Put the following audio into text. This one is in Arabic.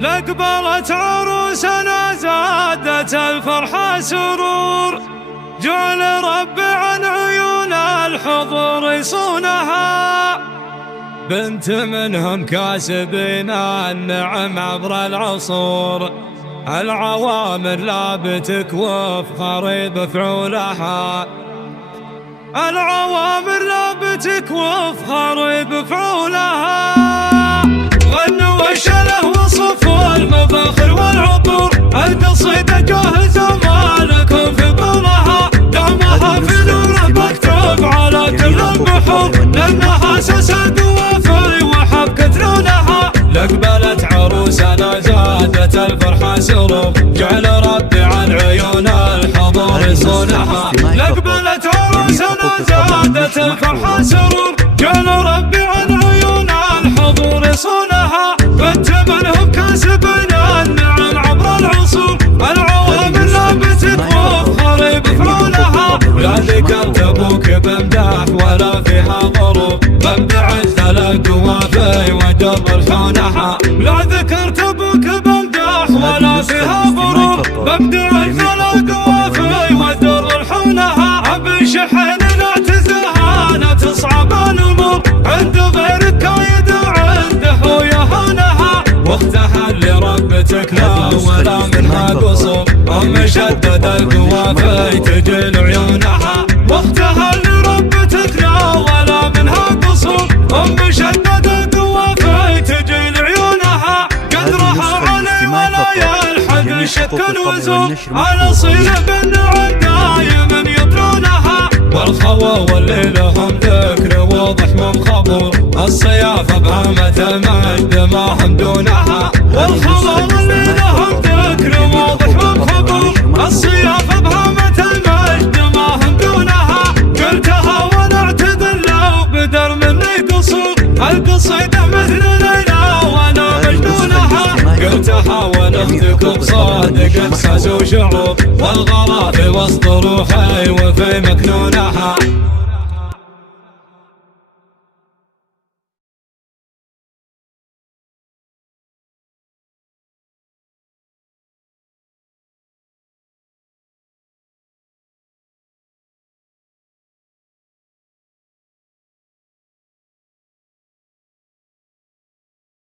لقبلت عروسنا زادت الفرحة سرور، جعل رب عن عيون الحضور يصونها، بنت منهم كاسبين النعم عبر العصور، العوامر لا بتكوف خريب فعولها، العوامر لا بتكوف خريب فعولها. غنوا وشله وصفوا المفاخر والعطور، القصيدة جاهزة مالكم في بالها، دمها في نور مكتوب على كل البحور، لأنها أساس القوافي وحبكة لونها. لقبلت عروسنا زادت الفرحة سرور، جعل ربي عن عيون الحضور يصونها. لقبلت عروسنا زادت الفرحة سرور، جعل ربي عن عيون الحضور يصونها، بنت منهم كاسبين النعم عبر العصور، العوامر لا بتكوف خريب فعولها. لا ذكرت ابوك بمدح ولا فيها غرور، بمدح ثلاث قوافي ودر الحونها. لا ذكرت ابوك بمدح ولا فيها غرور، بمدح ثلاث قوافي ودر الحونها. ابن شحن نعتزها لا تصعب الامور، عند غيرك كايد عنده ويهانها، واختها اللي ربتك لا ولا منها قصور، ام شدد القوافي تجل عيونها، واختها اللي ربتك لا ولا منها قصور، ام شدد القوافي تجل عيونها. قدرها علي ولا يلحق شك وزور، الاصيل بالنعم دايما يطرونها، والخوى واللي لهم ذكر واضح منخبر، الصيافة بهمة المجد ما هم دونها، والخوى واللي لهم ذكر واضح منخبر، الصيافة بهمة المجد ما هم دونها. قلتها وانا اعتذر لو بدر مني قصور، القصيدة مثل ليلى وانا مجنونها، قلتها وانا اختكم صادق احساس وشعور، والغلا في وسط روحي وفي مكنونها.